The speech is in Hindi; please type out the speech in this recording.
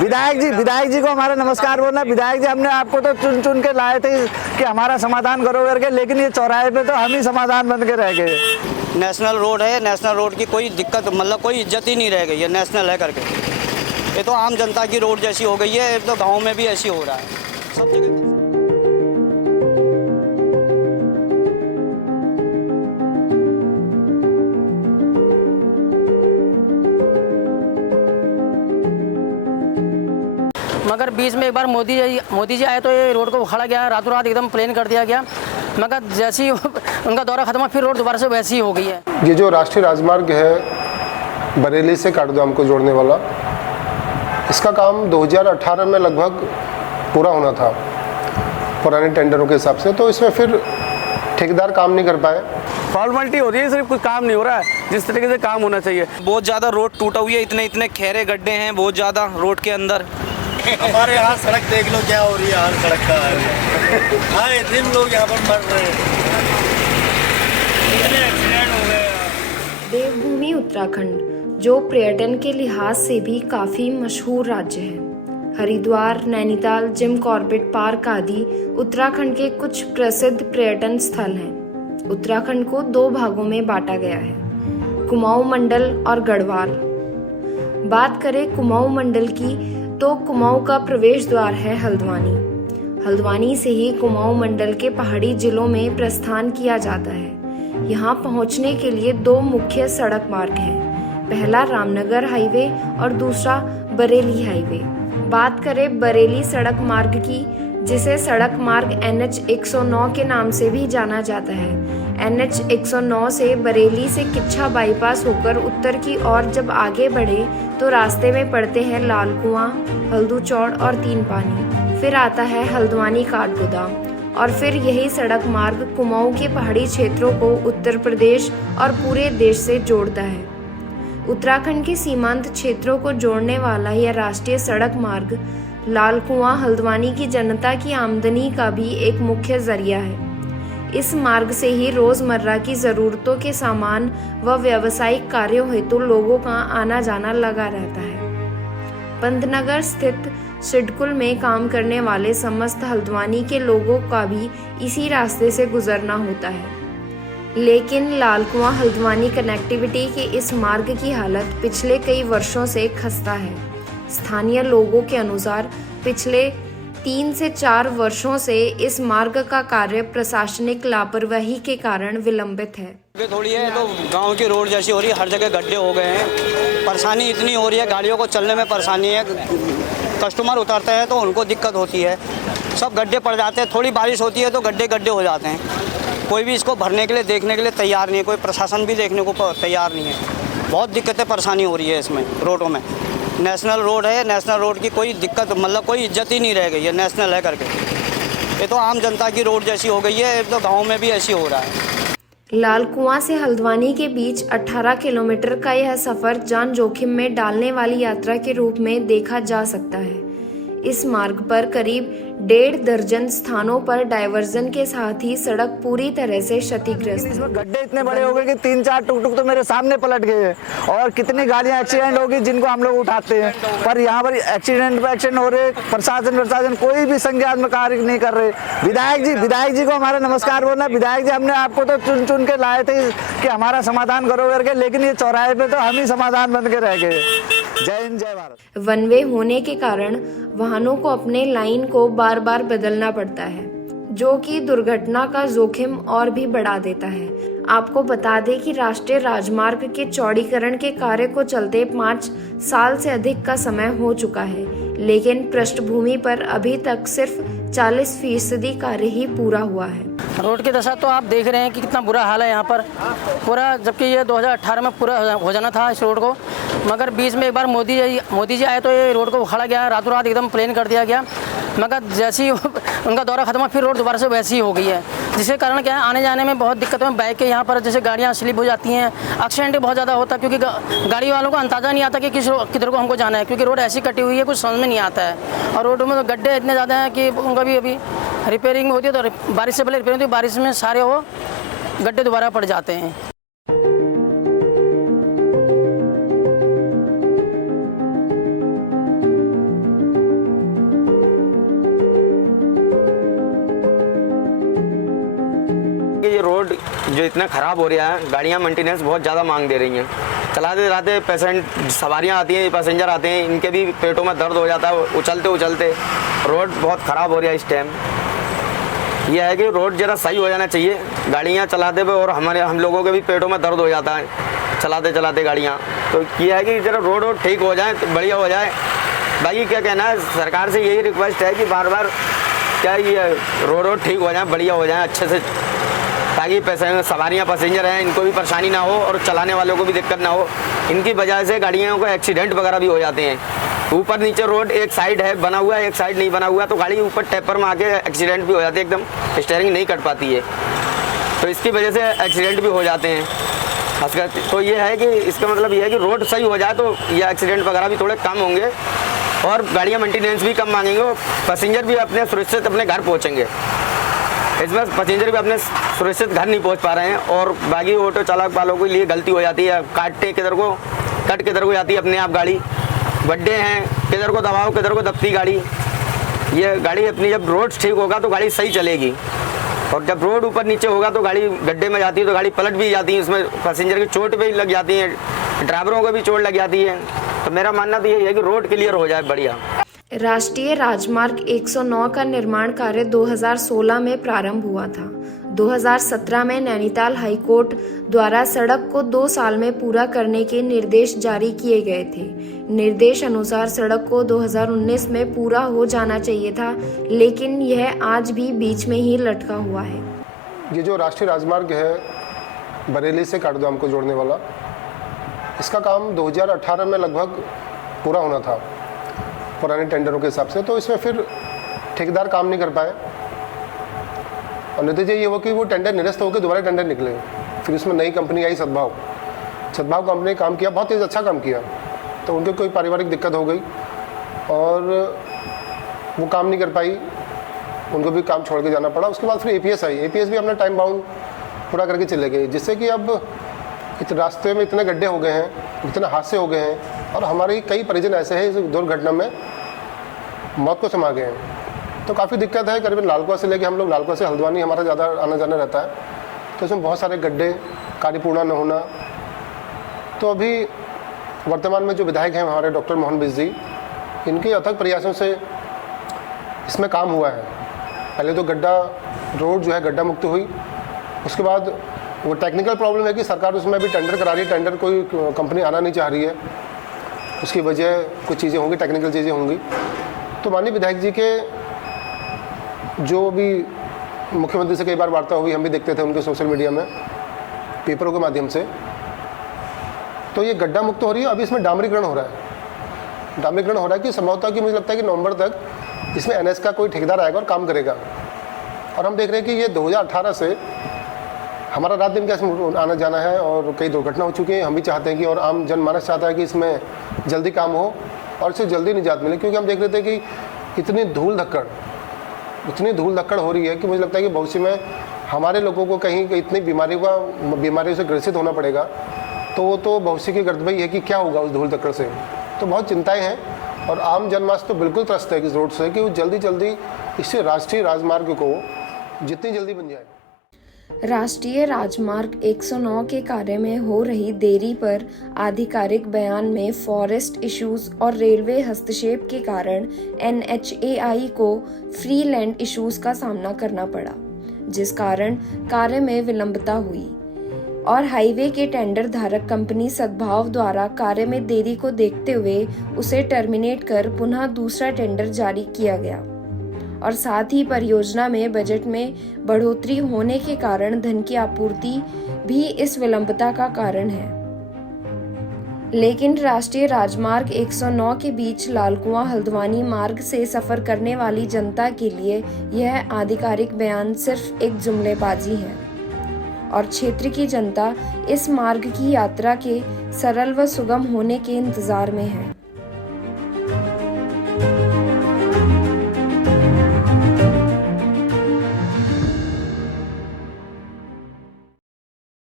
विधायक जी को हमारा नमस्कार बोलना। विधायक जी, हमने आपको तो चुन चुन के लाए थे कि हमारा समाधान करो करके, लेकिन ये चौराहे पे तो हम ही समाधान बन के रह गए। नेशनल रोड है, नेशनल रोड की कोई दिक्कत मतलब कोई इज्जत ही नहीं रह गई है नेशनल है करके। ये तो आम जनता की रोड जैसी हो गई है, तो गाँव में भी ऐसी हो रहा है सब जगह। मगर बीच में एक बार मोदी जी आए तो ये रोड को उखाड़ा गया, रातों रात एकदम प्लेन कर दिया गया। मगर जैसे ही उनका दौरा खत्म हुआ फिर रोड दोबारा से वैसी ही हो गई है। ये जो राष्ट्रीय राजमार्ग है बरेली से काठगोदाम को जोड़ने वाला, इसका काम 2018 में लगभग पूरा होना था पुराने टेंडरों के हिसाब से, तो इसमें फिर ठेकेदार काम नहीं कर पाए। फॉर्मेलिटी हो रही है, सिर्फ कुछ काम नहीं हो रहा है जिस तरीके से काम होना चाहिए। बहुत ज़्यादा रोड टूटा हुई है, इतने खैरे गड्ढे हैं बहुत ज़्यादा रोड के अंदर। हमारे यहाँ सड़क देख लो क्या हो रही है, हाल सड़क का आए दिन लोग यहाँ पर मर रहे हैं, इतने एक्सीडेंट हो गए। देवभूमि उत्तराखंड, जो पर्यटन के लिहाज से भी काफ़ी मशहूर राज्य है। Haridwar, Nainital, Jim Corbett park आदि उत्तराखंड के कुछ प्रसिद्ध पर्यटन स्थल हैं। उत्तराखंड को 2 भागों में बांटा गया है, कुमाऊं मंडल और गढ़वाल। बात करें कुमाऊं मंडल की तो कुमाऊं का प्रवेश द्वार है हल्द्वानी। हल्द्वानी से ही कुमाऊं मंडल के पहाड़ी जिलों में प्रस्थान किया जाता है। यहाँ पहुँचने के लिए 2 मुख्य सड़क मार्ग हैं, पहला रामनगर हाईवे और दूसरा बरेली हाईवे। बात करें बरेली सड़क मार्ग की, जिसे सड़क मार्ग NH 109 के नाम से भी जाना जाता है। NH 109 से बरेली से किच्छा बाईपास होकर उत्तर की ओर जब आगे बढ़े तो रास्ते में पड़ते हैं लाल कुआं, हल्दू चौड़ और 3 पानी। फिर आता है हल्द्वानी काठगोदाम और फिर यही सड़क मार्ग कुमाऊं के पहाड़ी क्षेत्रों को उत्तर प्रदेश और पूरे देश से जोड़ता है। उत्तराखंड के सीमांत क्षेत्रों को जोड़ने वाला यह राष्ट्रीय सड़क मार्ग लाल कुआं हल्द्वानी की जनता की आमदनी का भी एक मुख्य जरिया है। इस मार्ग से ही रोजमर्रा की जरूरतों के सामान व व्यावसायिक कार्यों हेतु लोगों का आना जाना लगा रहता है। पंतनगर स्थित सिडकुल में काम करने वाले समस्त हल्द्वानी के लोगों का भी इसी रास्ते से गुजरना होता है। लेकिन लाल कुआं हल्द्वानी कनेक्टिविटी के इस मार्ग की हालत पिछले कई वर्षों से खस्ता है। स्थानीय लोगों के अनुसार पिछले 3 से 4 वर्षों से इस मार्ग का कार्य प्रशासनिक लापरवाही के कारण विलंबित है। थोड़ी है तो गांव की रोड जैसी हो रही है, हर जगह गड्ढे हो गए हैं, परेशानी इतनी हो रही है, गाड़ियों को चलने में परेशानी है, कस्टमर उतरते हैं तो उनको दिक्कत होती है, सब गड्ढे पड़ जाते हैं। थोड़ी बारिश होती है तो गड्ढे हो जाते हैं। कोई भी इसको भरने के लिए देखने के लिए तैयार नहीं है, कोई प्रशासन भी देखने को तैयार नहीं है। बहुत दिक्कतें परेशानी हो रही है इसमें रोडों में। नेशनल रोड है, नेशनल रोड की कोई दिक्कत मतलब कोई इज्जत ही नहीं रह गई है नेशनल है करके। ये तो आम जनता की रोड जैसी हो गई है, तो गाँव में भी ऐसी हो रहा है। लाल कुआं से हल्द्वानी के बीच 18 किलोमीटर का यह सफर जान जोखिम में डालने वाली यात्रा के रूप में देखा जा सकता है। इस मार्ग पर करीब 1.5 दर्जन स्थानों पर डायवर्जन के साथ ही सड़क पूरी तरह से क्षतिग्रस्त है। इसमें गड्ढे इतने बड़े हो गए कि 3-4 टुक तो मेरे सामने पलट गए और कितनी गाड़ियां एक्सीडेंट हो गई जिनको हम लोग उठाते हैं, पर यहाँ पर एक्सीडेंट पे एक्सीडेंट हो रहे। प्रशासन कोई भी संज्ञात्मक कार्य नहीं कर रहे। विधायक जी को हमारा नमस्कार बोलना। विधायक जी, हमने आपको तो चुन चुन के लाए थे कि हमारा समाधान करो करके, लेकिन ये चौराहे पे तो हम ही समाधान बन के रह गए। जय हिंद, जय भारत। वन वे होने के कारण वाहनों को अपने लाइन को बार बार बदलना पड़ता है, जो कि दुर्घटना का जोखिम और भी बढ़ा देता है। आपको बता दें कि राष्ट्रीय राजमार्ग के चौड़ीकरण के कार्य को चलते 5 साल से अधिक का समय हो चुका है, लेकिन पृष्ठभूमि पर अभी तक सिर्फ 40% कार्य ही पूरा हुआ है। रोड की दशा तो आप देख रहे हैं कि कितना बुरा हाल है यहाँ पर पूरा, जबकि ये 2018 में पूरा हो जाना था इस रोड को। मगर बीच में एक बार मोदी जी आए तो ये रोड को उखाड़ा गया, रातों रात एकदम प्लेन कर दिया गया। मगर जैसे ही उनका दौरा खत्म हुआ फिर रोड दोबारा से वैसी ही हो गई है, जिसके कारण क्या है आने जाने में बहुत दिक्कत है। बाइक के यहाँ पर जैसे गाड़ियाँ स्लिप हो जाती हैं, एक्सीडेंट बहुत ज़्यादा होता है, क्योंकि गाड़ी वालों को अंदाज़ा नहीं आता कि किधर को हमको जाना है, क्योंकि रोड ऐसी कटी हुई है कुछ समझ में नहीं आता है। और रोड में तो गड्ढे इतने ज़्यादा हैं कि उनका भी अभी रिपेयरिंग होती है, तो बारिश से पहले रिपेयरिंग होती है, बारिश में सारे वो गड्ढे दोबारा पड़ जाते हैं। जो इतना ख़राब हो रहा है, गाड़ियाँ मेंटेनेंस बहुत ज़्यादा मांग दे रही हैं। चलाते चलाते सवारियाँ आती हैं, पैसेंजर आते हैं, इनके भी पेटों में दर्द हो जाता है उछलते उछलते। रोड बहुत ख़राब हो रहा है इस टाइम। यह है कि रोड ज़रा सही हो जाना चाहिए गाड़ियाँ चलाते हुए, और हम लोगों के भी पेटों में दर्द हो जाता है चलाते चलाते गाड़ियाँ। तो यह है कि ज़रा रोड ठीक हो जाए तो बढ़िया हो जाए। बाकी क्या कहना है, सरकार से यही रिक्वेस्ट है कि बार बार क्या ये रोड ठीक हो जाए, बढ़िया हो जाए अच्छे से, ताकि सवारियाँ पैसेंजर हैं इनको भी परेशानी ना हो और चलाने वालों को भी दिक्कत ना हो। इनकी वजह से गाड़ियों को एक्सीडेंट वगैरह भी हो जाते हैं। ऊपर नीचे रोड एक साइड है बना हुआ है, एक साइड नहीं बना हुआ, तो गाड़ी ऊपर टेपर में आके एक्सीडेंट भी हो जाती है, एकदम स्टीयरिंग नहीं कट पाती है, तो इसकी वजह से एक्सीडेंट भी हो जाते हैं खासकर। तो ये है कि इसका मतलब ये है कि रोड सही हो जाए तो ये एक्सीडेंट वगैरह भी थोड़े कम होंगे और गाड़ियाँ मेंटेनेंस भी कम मांगेंगे और पैसेंजर भी अपने सुरक्षित अपने घर पहुँचेंगे। इस बार पैसेंजर भी अपने सुरक्षित घर नहीं पहुंच पा रहे हैं और बाकी ऑटो चालक वालों के लिए गलती हो जाती है, काटते किधर को कट किधर को जाती है अपने आप गाड़ी, गड्ढे हैं किधर को दबाओ किधर को दबती गाड़ी। ये गाड़ी अपनी जब रोड ठीक होगा तो गाड़ी सही चलेगी, और जब रोड ऊपर नीचे होगा तो गाड़ी गड्ढे में जाती है तो गाड़ी पलट भी जाती है, इसमें पैसेंजर की चोट भी लग जाती है, ड्राइवरों को भी चोट लग जाती है। तो मेरा मानना तो यही है कि रोड क्लियर हो जाए बढ़िया। राष्ट्रीय राजमार्ग 109 का निर्माण कार्य 2016 में प्रारंभ हुआ था। 2017 में नैनीताल हाईकोर्ट द्वारा सड़क को 2 साल में पूरा करने के निर्देश जारी किए गए थे। निर्देश अनुसार सड़क को 2019 में पूरा हो जाना चाहिए था, लेकिन यह आज भी बीच में ही लटका हुआ है। ये जो राष्ट्रीय राजमार्ग है बरेली से काठगोदाम को जोड़ने वाला, इसका काम 2018 में लगभग पूरा होना था पुराने टेंडरों के हिसाब से। तो इसमें फिर ठेकेदार काम नहीं कर पाए और नतीजा ये हुआ कि वो टेंडर निरस्त होकर दोबारा टेंडर निकले। फिर उसमें नई कंपनी आई सद्भाव कंपनी ने काम किया, बहुत तेज़ अच्छा काम किया। तो उनके कोई पारिवारिक दिक्कत हो गई और वो काम नहीं कर पाई, उनको भी काम छोड़ के जाना पड़ा। उसके बाद फिर एपीएस आई, एपीएस भी अपना टाइम बाउंड पूरा करके चले गए, जिससे कि अब रास्ते में इतने गड्ढे हो गए हैं, इतने हादसे हो गए हैं और हमारे कई परिजन ऐसे हैं इस दुर्घटना में मौत को समा गए हैं। तो काफ़ी दिक्कत है। करीबन लालकुआ से लेके हम लोग लालकुआ से हल्द्वानी हमारा ज़्यादा आना जाना रहता है, तो इसमें बहुत सारे गड्ढे, कार्य पूर्ण न होना। तो अभी वर्तमान में जो विधायक हैं हमारे डॉक्टर मोहन बिज जी, इनके अथक प्रयासों से इसमें काम हुआ है। पहले तो रोड जो है गड्ढा मुक्त हुई, उसके बाद वो टेक्निकल प्रॉब्लम है कि सरकार उसमें अभी टेंडर करा रही है, टेंडर कोई कंपनी आना नहीं चाह रही है, उसकी वजह कुछ चीज़ें होंगी, टेक्निकल चीज़ें होंगी। तो माननीय विधायक जी के जो भी मुख्यमंत्री से कई बार वार्ता हुई, हम भी देखते थे उनके सोशल मीडिया में, पेपरों के माध्यम से। तो ये गड्ढा मुक्त हो रही है। अभी इसमें डामरीकरण हो रहा है कि संभवतः कि मुझे लगता है कि नवंबर तक इसमें एनएच का कोई ठेकेदार आएगा और काम करेगा। और हम देख रहे हैं कि ये 2018 से हमारा रात दिन कैसे आना जाना है और कई दुर्घटना हो चुकी हैं। हम भी चाहते हैं कि, और आम जनमानस चाहता है कि इसमें जल्दी काम हो और इससे जल्दी निजात मिले, क्योंकि हम देख रहे थे कि इतनी धूल धक्कड़ हो रही है कि मुझे लगता है कि भविष्य में हमारे लोगों को कहीं इतनी बीमारियों से ग्रसित होना पड़ेगा, तो वो तो भविष्य की गर्दभई है कि क्या होगा उस धूल धक्कड़ से। तो बहुत चिंताएँ हैं और आम जनमानस तो बिल्कुल त्रस्त है इस रोड से कि वो जल्दी इससे राष्ट्रीय राजमार्ग को जितनी जल्दी बन जाए। राष्ट्रीय राजमार्ग 109 के कार्य में हो रही देरी पर आधिकारिक बयान में फॉरेस्ट इश्यूज और रेलवे हस्तक्षेप के कारण NHAI को फ्री लैंड इश्यूज का सामना करना पड़ा, जिस कारण कार्य में विलंबता हुई और हाईवे के टेंडर धारक कंपनी सद्भाव द्वारा कार्य में देरी को देखते हुए उसे टर्मिनेट कर पुनः दूसरा टेंडर जारी किया गया। और साथ ही परियोजना में बजट में बढ़ोतरी होने के कारण धन की आपूर्ति भी इस विलंबता का कारण है। लेकिन राष्ट्रीय राजमार्ग 109 के बीच लालकुआं हल्द्वानी मार्ग से सफर करने वाली जनता के लिए यह आधिकारिक बयान सिर्फ एक जुमलेबाजी है और क्षेत्र की जनता इस मार्ग की यात्रा के सरल व सुगम होने के इंतजार में है।